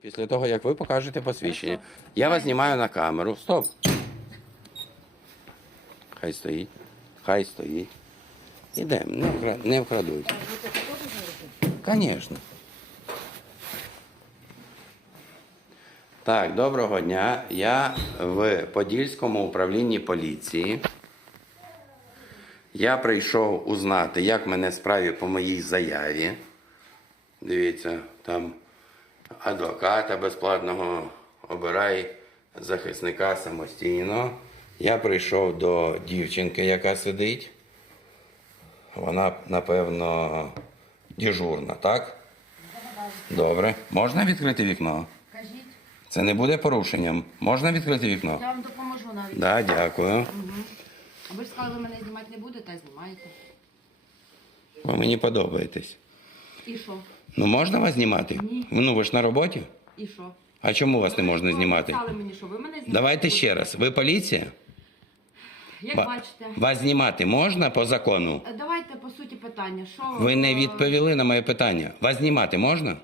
Після того, як ви покажете посвідчення. Я вас знімаю на камеру. Стоп. Хай стоїть. Хай стоїть. Ідемо, не, вкра... не вкрадуть. Звісно. Так, доброго дня. Я в Подільському управлінні поліції. Я прийшов узнати, як мене справі по моїй заяві. Дивіться, там адвоката безплатного обирай захисника самостійно. Я прийшов до дівчинки, яка сидить. Вона, напевно, дежурна, так? Добре. Можна відкрити вікно? Кажіть, Це не буде порушенням. Можна відкрити вікно? я вам допоможу навіть. Да, дякую. А ви ж сказали, ви мене знімати не будете, а знімаєте. Ви мені подобаєтесь. І що? Ну можна вас знімати? Ні. Ну ви ж на роботі? І що? А чому вас не можна знімати? Мені, що ви мене знімаєте. Давайте ще раз. Ви поліція? Як Ба- бачите. Вас знімати можна по закону? Е, Давайте по суті питання. Що Ви не е, відповіли на моє питання. Вас знімати можна?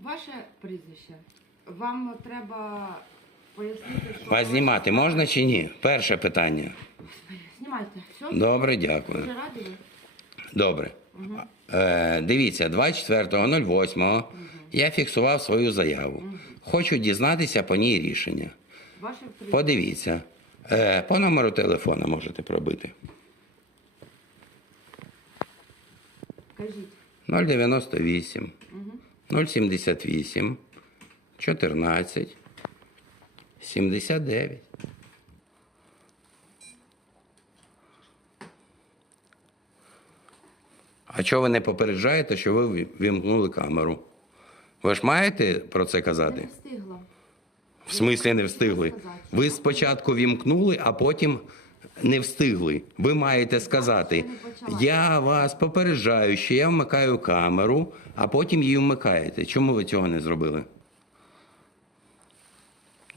Ваше прізвище. Вам треба пояснити, що Вас знімати можна чи ні? Перше питання. знімайте. Все? Добре, дякую. Дуже раді ви. Добре. Е, дивіться, 24.08 я фіксував свою заяву. Хочу дізнатися по ній рішення. Подивіться. Е, по номеру телефона можете пробити. 098 078 14 79. А чого ви не попереджаєте, що ви вімкнули камеру? Ви ж маєте про це казати? не встигла. В смислі не встигли. Ви спочатку вімкнули, а потім не встигли. Ви маєте сказати: я вас попереджаю, що я вмикаю камеру, а потім її вмикаєте. Чому ви цього не зробили?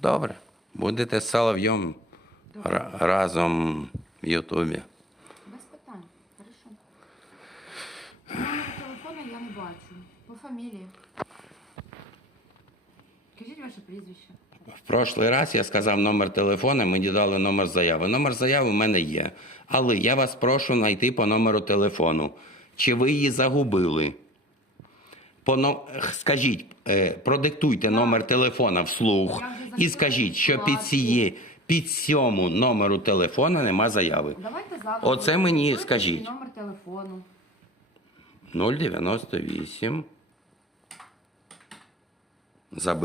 Добре. Будете з Соловйом ра- разом в Ютубі. Без питань. Хорошо. Номер телефону я не бачу. По фамілії. Кажіть ваше прізвище. В прошлий раз я сказав номер телефона, мені дали номер заяви. Номер заяви в мене є. Але я вас прошу знайти по номеру телефону. Чи ви її загубили? По но... Скажіть, е, продиктуйте номер телефона вслух і скажіть, що під ситуацію. під цьому номеру телефона нема заяви. Давайте зараз. Оце мені Диктуйте скажіть. Номер телефону. 098. Забив.